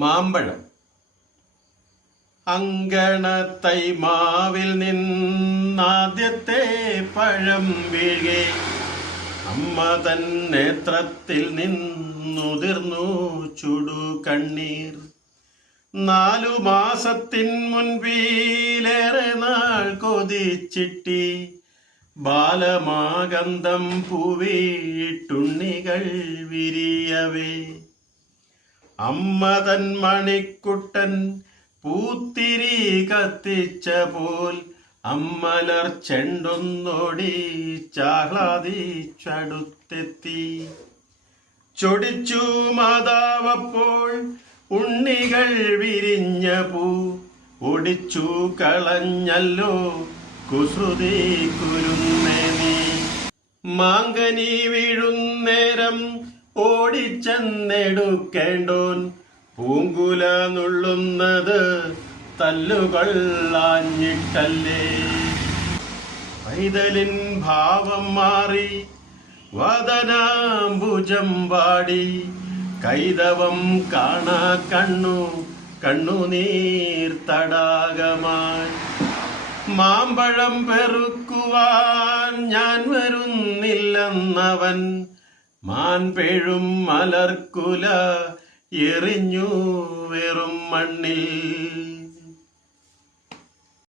മാമ്പഴം. അങ്കണത്തൈ മാവിൽ നിന്നാദ്യത്തെ പഴം വീഴെ അമ്മ തൻ നേത്രത്തിൽ നിന്നുതിർന്നു ചുടു കണ്ണീർ. 4 മാസത്തിൻ മുൻപിലേറെ നാൾ കൊതിച്ചിട്ടി ബാലമാകന്തം പൂവിട്ടുണ്ണികൾ വിരിയവേ. അമ്മ തൻ മണിക്കുട്ടൻ പൂത്തിരി കത്തിച്ച പോൽ അമ്മലർ ചെണ്ടൊന്നോടി ചാഹ്ലാദിച്ചടുത്തെത്തി. ചൊടിച്ചു മാതാവപ്പോൾ ഉണ്ണികൾ വിരിഞ്ഞ പൂ ഒടിച്ചു കളഞ്ഞല്ലോ കുസൃതി കുരുന്നേ നീ. മാങ്കനി വീഴുന്നേരം ഓടിച്ചെന്നെടുക്കേണ്ടോൻ പൂങ്കുല നുള്ളുന്നത് തല്ലുകൊള്ളാഞ്ഞിട്ടല്ലേ. പൈതലിൻ ഭാവം മാറി വദനാംബുജം വാടി കൈതവം കാണാ കണ്ണുനീർ തടാകമായി. മാമ്പഴം പെറുക്കുവാൻ ഞാൻ വരുന്നില്ലെന്നവൻ മാൻപെഴും മലർക്കുല എറിഞ്ഞു വെറും മണ്ണിൽ.